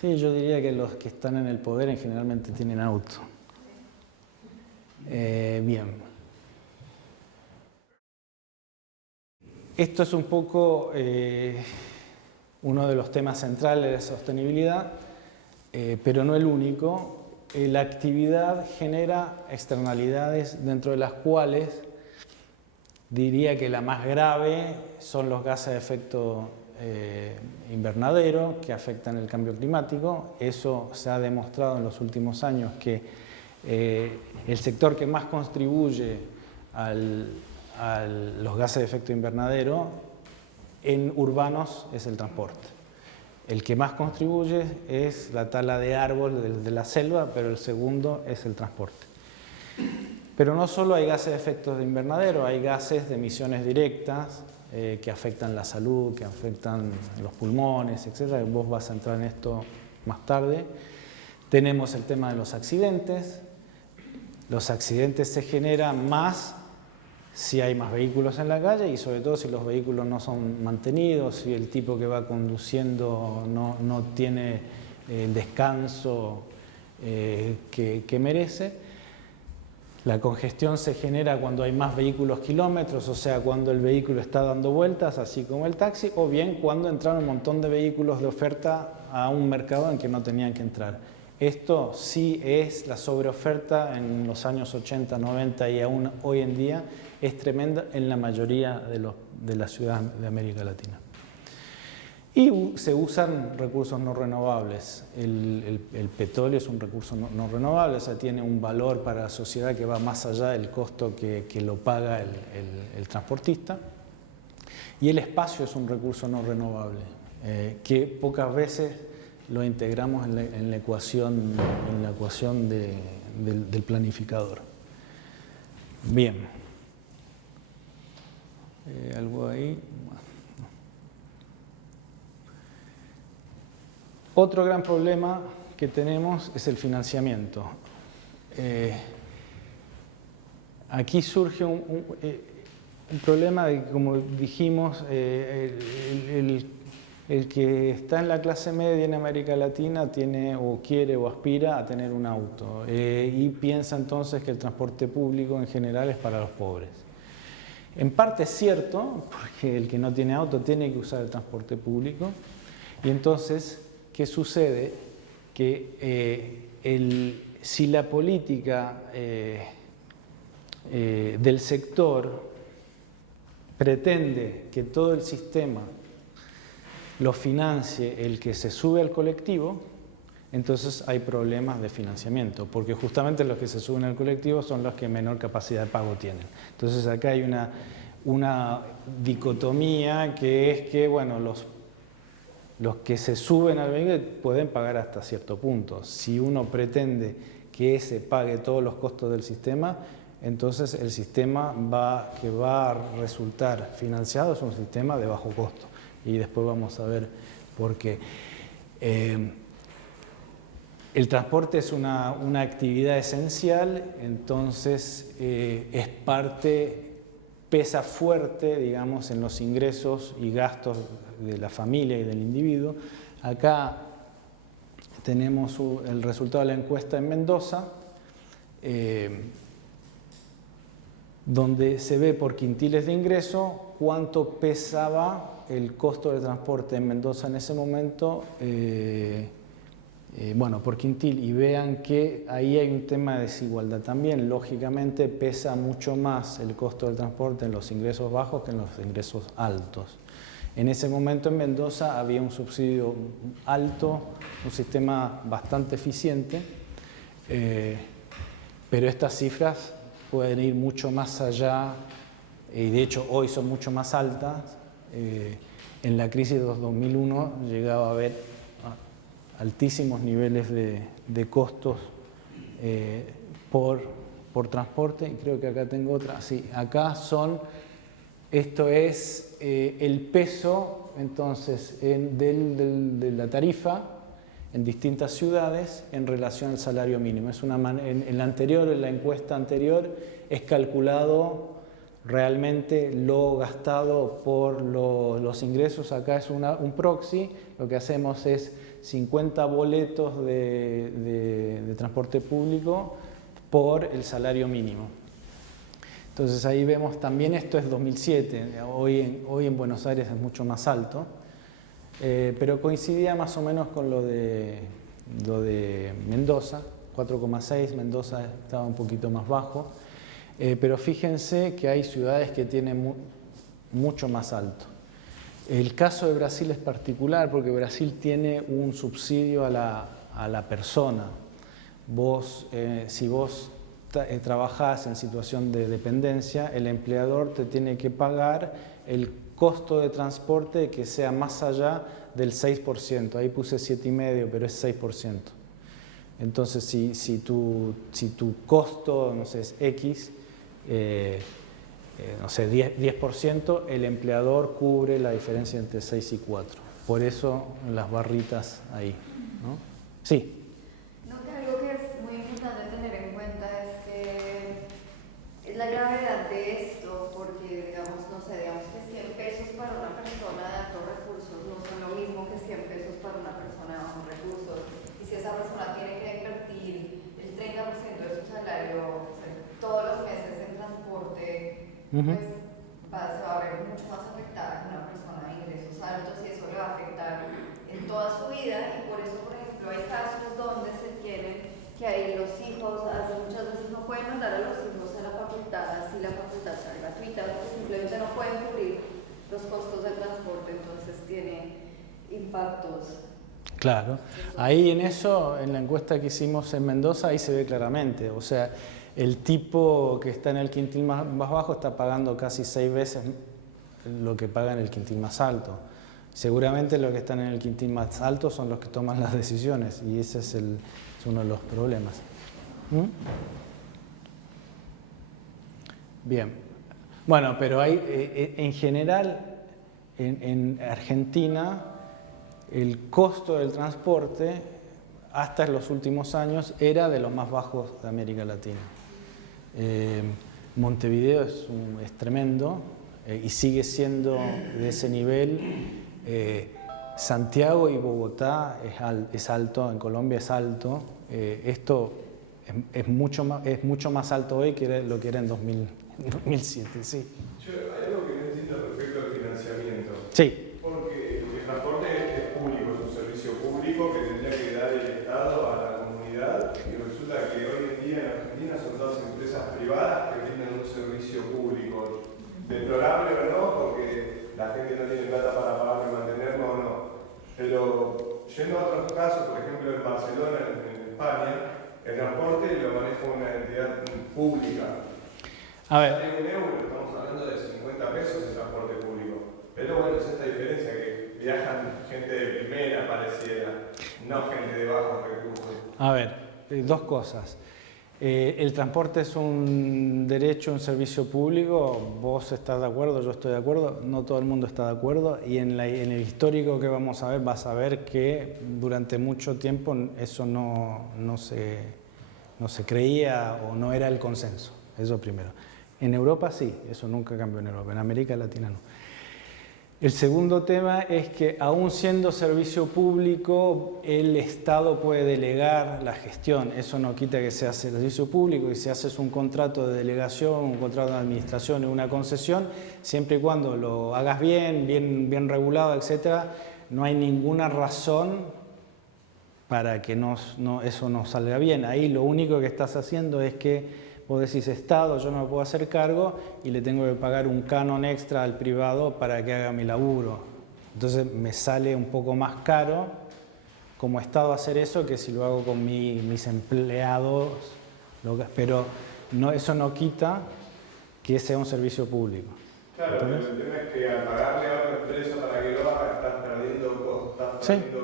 Sí, yo diría que los que están en el poder generalmente tienen auto. Bien. Esto es un poco uno de los temas centrales de sostenibilidad, pero no el único. La actividad genera externalidades dentro de las cuales diría que la más grave son los gases de efecto invernadero que afectan el cambio climático. Eso se ha demostrado en los últimos años que el sector que más contribuye los gases de efecto invernadero en urbanos es el transporte. El que más contribuye es la tala de árbol de la selva, pero el segundo es el transporte. Pero no solo hay gases de efecto de invernadero, hay gases de emisiones directas que afectan la salud, que afectan los pulmones, etc. Vos vas a entrar en esto más tarde. Tenemos el tema de los accidentes. Los accidentes se generan más si hay más vehículos en la calle y sobre todo si los vehículos no son mantenidos, si el tipo que va conduciendo no tiene el descanso que merece. La congestión se genera cuando hay más vehículos kilómetros, o sea, cuando el vehículo está dando vueltas, así como el taxi, o bien cuando entraron un montón de vehículos de oferta a un mercado en que no tenían que entrar. Esto sí es la sobreoferta en los años 80, 90 y aún hoy en día es tremenda en la mayoría de las ciudades de América Latina. Y se usan recursos no renovables. El petróleo es un recurso no renovable, o sea, tiene un valor para la sociedad que va más allá del costo que lo paga el transportista. Y el espacio es un recurso no renovable, que pocas veces lo integramos en la ecuación del planificador. Bien. ¿Algo ahí? Otro gran problema que tenemos es el financiamiento. Aquí surge un problema de que, como dijimos, el que está en la clase media en América Latina tiene o quiere o aspira a tener un auto y piensa entonces que el transporte público en general es para los pobres. En parte es cierto, porque el que no tiene auto tiene que usar el transporte público y entonces, ¿qué sucede? Que si la política del sector pretende que todo el sistema lo financie el que se sube al colectivo, entonces hay problemas de financiamiento, porque justamente los que se suben al colectivo son los que menor capacidad de pago tienen. Entonces acá hay una dicotomía que es que, bueno, los que se suben al vehículo pueden pagar hasta cierto punto. Si uno pretende que ese pague todos los costos del sistema, entonces el sistema que va a resultar financiado es un sistema de bajo costo. Y después vamos a ver por qué. El transporte es una actividad esencial, entonces es pesa fuerte, digamos, en los ingresos y gastos de la familia y del individuo. Acá tenemos el resultado de la encuesta en Mendoza, donde se ve por quintiles de ingreso cuánto pesaba el costo de transporte en Mendoza en ese momento, bueno, por quintil, y vean que ahí hay un tema de desigualdad también. Lógicamente pesa mucho más el costo del transporte en los ingresos bajos que en los ingresos altos. En ese momento en Mendoza había un subsidio alto, un sistema bastante eficiente, pero estas cifras pueden ir mucho más allá, y de hecho hoy son mucho más altas. En la crisis de 2001 llegaba a haber altísimos niveles de costos por transporte, y creo que acá tengo otra. Sí, acá esto es el peso entonces de la tarifa en distintas ciudades en relación al salario mínimo. En la encuesta anterior es calculado realmente lo gastado por los ingresos. Acá es un proxy. Lo que hacemos es 50 boletos de transporte público por el salario mínimo. Entonces ahí vemos también, esto es 2007, hoy en Buenos Aires es mucho más alto, pero coincidía más o menos con lo de Mendoza, 4,6, Mendoza estaba un poquito más bajo, pero fíjense que hay ciudades que tienen mucho más alto. El caso de Brasil es particular porque Brasil tiene un subsidio a la persona. Si vos trabajás en situación de dependencia, el empleador te tiene que pagar el costo de transporte que sea más allá del 6%. Ahí puse 7,5%, pero es 6%. Entonces, si tu costo, no sé, es X, no sé, 10%, el empleador cubre la diferencia entre 6 y 4. Por eso las barritas ahí, ¿no? Sí. No, que algo que es muy importante tener en cuenta es que es la gravedad de esto, porque digamos, no sé, digamos que 100 pesos para una persona de altos recursos no son lo mismo que 100 pesos para una persona de bajos recursos. Y si esa persona tiene que invertir el 30% de su salario, o sea, todos los meses en transporte, pues se va a ver mucho más afectada que una persona de ingresos altos, y eso le va a afectar en toda su vida. Y por eso, por ejemplo, hay casos donde se quieren que ahí los hijos muchas veces no pueden mandar a los hijos a la facultad si la facultad sea gratuita, porque simplemente no pueden cubrir los costos del transporte, entonces tiene impactos. Claro, ahí en eso, en la encuesta que hicimos en Mendoza, ahí se ve claramente, o sea, el tipo que está en el quintil más bajo está pagando casi 6 veces lo que paga en el quintil más alto. Seguramente los que están en el quintil más alto son los que toman las decisiones, y ese es uno de los problemas. Bien, bueno, pero hay, en general, en Argentina, el costo del transporte, hasta en los últimos años, era de los más bajos de América Latina. Montevideo es tremendo y sigue siendo de ese nivel. Santiago y Bogotá es alto, en Colombia es alto. Esto es mucho más alto hoy que lo que era en 2007, sí. Hay algo que no entiendo respecto al financiamiento. Sí. Porque el transporte es público, es un servicio público que tendría que dar el Estado a la comunidad, y resulta que hoy en día en Argentina son todas empresas privadas que tienen un servicio público. Deplorable o no, porque la gente no tiene plata para pagarlo y mantenerlo o no. Pero yendo a otros casos, por ejemplo en Barcelona, en España, el transporte lo maneja una entidad pública. A ver. Sale €1, estamos hablando de 50 pesos el transporte público. Pero bueno, es esta diferencia, que viajan gente de primera, pareciera, no gente de bajos recursos. A ver, dos cosas. El transporte es un derecho, un servicio público. Vos estás de acuerdo, yo estoy de acuerdo, no todo el mundo está de acuerdo, y en el histórico que vamos a ver, vas a ver que durante mucho tiempo eso no se creía o no era el consenso. Eso primero. En Europa sí, eso nunca cambió en Europa, en América Latina no. El segundo tema es que, aún siendo servicio público, el Estado puede delegar la gestión. Eso no quita que sea servicio público, y si haces un contrato de delegación, un contrato de administración o una concesión, siempre y cuando lo hagas bien regulado, etc., no hay ninguna razón para que eso no salga bien. Ahí lo único que estás haciendo es que vos decís, Estado, yo no me puedo hacer cargo y le tengo que pagar un canon extra al privado para que haga mi laburo. Entonces me sale un poco más caro como Estado hacer eso que si lo hago con mis empleados. Pero eso no quita que sea un servicio público. Claro, pero el tema es que al pagarle a otra empresa para que lo haga, estás perdiendo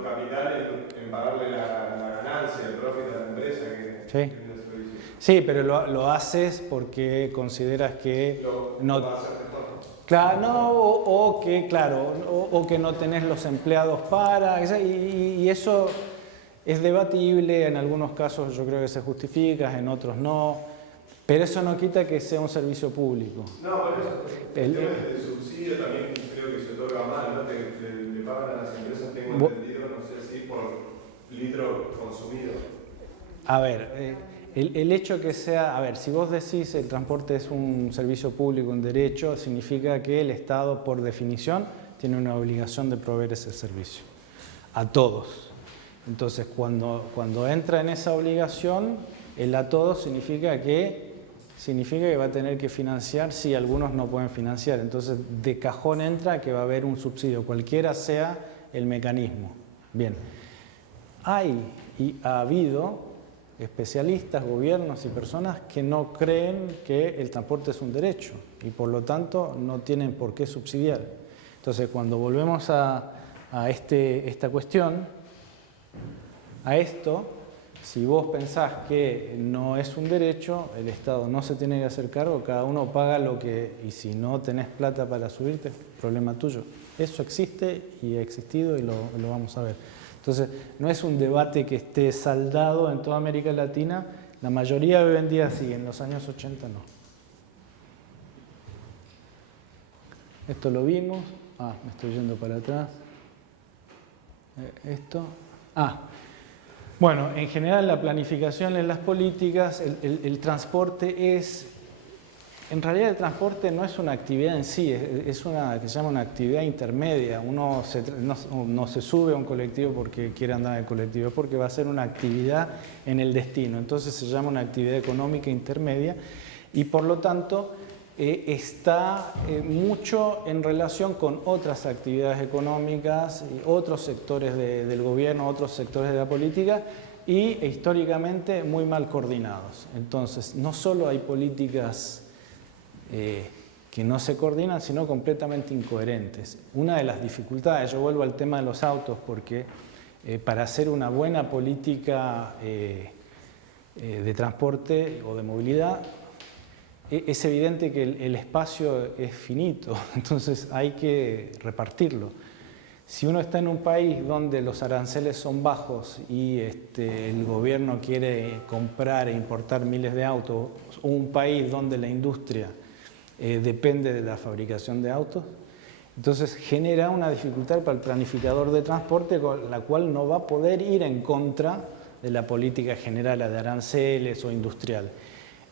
capital en pagarle la ganancia, el profit a la empresa que sí. Sí, pero lo haces porque consideras que no. Claro, no, o que no tenés los empleados para, y eso es debatible. En algunos casos yo creo que se justifica, en otros no, pero eso no quita que sea un servicio público. No, por eso el tema del subsidio también creo que se otorga mal, ¿no? Le pagan a las empresas, tengo entendido, no sé si por litro consumido. A ver, el hecho que sea, a ver, si vos decís el transporte es un servicio público, un derecho, significa que el Estado, por definición, tiene una obligación de proveer ese servicio a todos. Entonces, cuando entra en esa obligación, el a todos significa que va a tener que financiar si algunos no pueden financiar. Entonces, de cajón entra que va a haber un subsidio, cualquiera sea el mecanismo. Bien, hay y ha habido especialistas, gobiernos y personas que no creen que el transporte es un derecho y por lo tanto no tienen por qué subsidiar. Entonces, cuando volvemos a esta cuestión, a esto, si vos pensás que no es un derecho, el Estado no se tiene que hacer cargo, cada uno paga lo que, y si no tenés plata para subirte, problema tuyo. Eso existe y ha existido y lo vamos a ver. Entonces, no es un debate que esté saldado en toda América Latina, la mayoría hoy en día sí, en los años 80 no. Esto lo vimos, me estoy yendo para atrás. Esto, bueno, en general la planificación en las políticas, el transporte es, en realidad el transporte no es una actividad en sí, es una que se llama una actividad intermedia. Uno no se sube a un colectivo porque quiere andar en el colectivo, es porque va a ser una actividad en el destino. Entonces se llama una actividad económica intermedia y por lo tanto está mucho en relación con otras actividades económicas, otros sectores del gobierno, otros sectores de la política y históricamente muy mal coordinados. Entonces, no solo hay políticas que no se coordinan, sino completamente incoherentes. Una de las dificultades, yo vuelvo al tema de los autos, porque para hacer una buena política de transporte o de movilidad, es evidente que el espacio es finito, entonces hay que repartirlo. Si uno está en un país donde los aranceles son bajos y el gobierno quiere comprar e importar miles de autos, o un país donde la industria depende de la fabricación de autos, entonces genera una dificultad para el planificador de transporte con la cual no va a poder ir en contra de la política general de aranceles o industrial.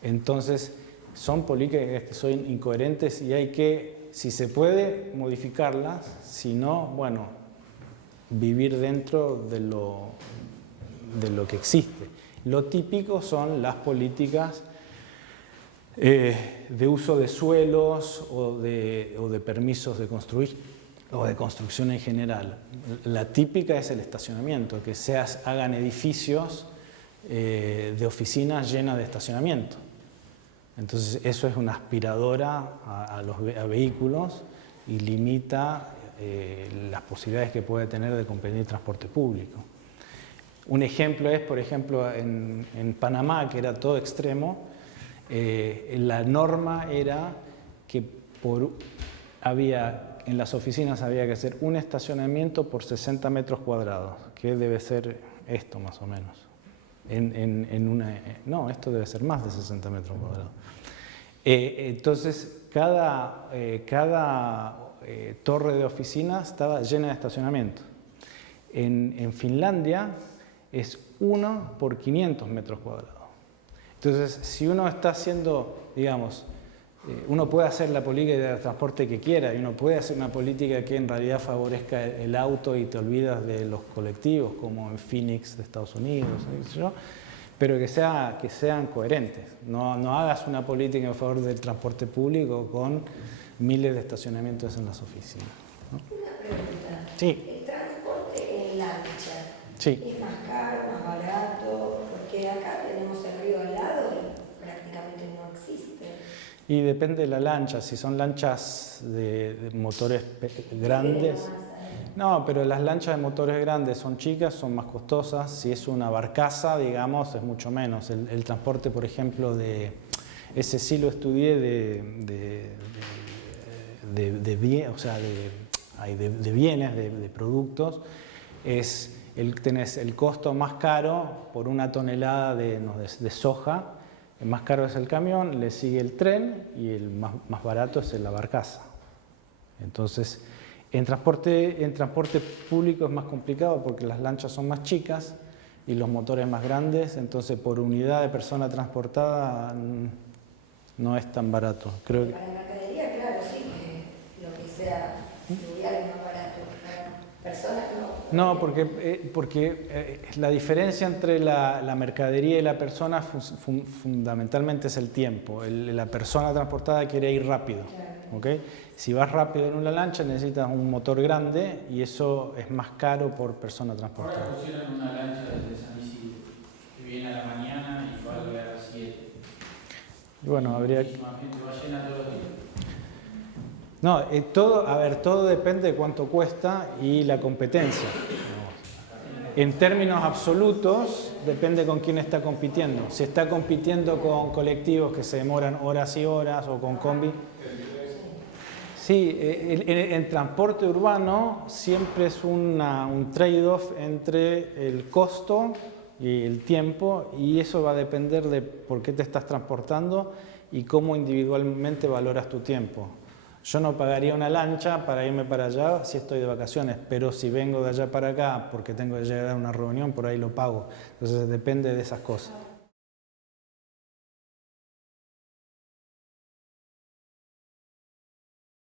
Entonces, son políticas que son incoherentes y hay que, si se puede, modificarlas, si no, bueno, vivir dentro de lo que existe. Lo típico son las políticas de uso de suelos o de permisos de construir o de construcción en general. La típica es el estacionamiento, que se hagan edificios de oficinas llenas de estacionamiento. Entonces eso es una aspiradora a vehículos y limita las posibilidades que puede tener de competir transporte público. Un ejemplo es, por ejemplo, en Panamá, que era todo extremo, la norma era que en las oficinas había que hacer un estacionamiento por 60 metros cuadrados, que debe ser esto más o menos. No, esto debe ser más de 60 metros cuadrados. Entonces, cada torre de oficina estaba llena de estacionamiento. En Finlandia es 1 por 500 metros cuadrados. Entonces, si uno está haciendo, digamos, uno puede hacer la política de transporte que quiera y uno puede hacer una política que en realidad favorezca el auto y te olvidas de los colectivos, como en Phoenix de Estados Unidos, qué sé yo, pero que sean coherentes. No hagas una política en favor del transporte público con miles de estacionamientos en las oficinas, ¿no? Una pregunta. Sí. ¿El transporte en lancha Sí. es más caro, más barato? Porque acá tenemos el río al lado y prácticamente no existe. Y depende de la lancha. Si son lanchas de motores grandes... No, pero las lanchas de motores grandes son chicas, son más costosas. Si es una barcaza, digamos, es mucho menos. El transporte, por ejemplo, ese sí lo estudié de bienes, de productos, tenés el costo más caro por una tonelada de soja. El más caro es el camión, le sigue el tren y el más barato es la barcaza. Entonces, en transporte público es más complicado porque las lanchas son más chicas y los motores más grandes, entonces por unidad de persona transportada no es tan barato. Creo que... Para mercadería, claro, sí, que lo que sea fluvial es más barato. Para personas no. No, porque la diferencia entre la mercadería y la persona fundamentalmente es el tiempo. La persona transportada quiere ir rápido. Claro. ¿Okay? Si vas rápido en una lancha necesitas un motor grande y eso es más caro por persona transportada. Ahora pusieron una lancha desde San Isidro, que viene a la mañana y va a volver a las 7. Y bueno, habría que... Muchísima gente va llena todos los días. No, todo depende de cuánto cuesta y la competencia. En términos absolutos, depende con quién está compitiendo. Si está compitiendo con colectivos que se demoran horas y horas o con combi. Sí, en transporte urbano siempre es un trade-off entre el costo y el tiempo, y eso va a depender de por qué te estás transportando y cómo individualmente valoras tu tiempo. Yo no pagaría una lancha para irme para allá si estoy de vacaciones, pero si vengo de allá para acá porque tengo que llegar a una reunión, por ahí lo pago. Entonces depende de esas cosas.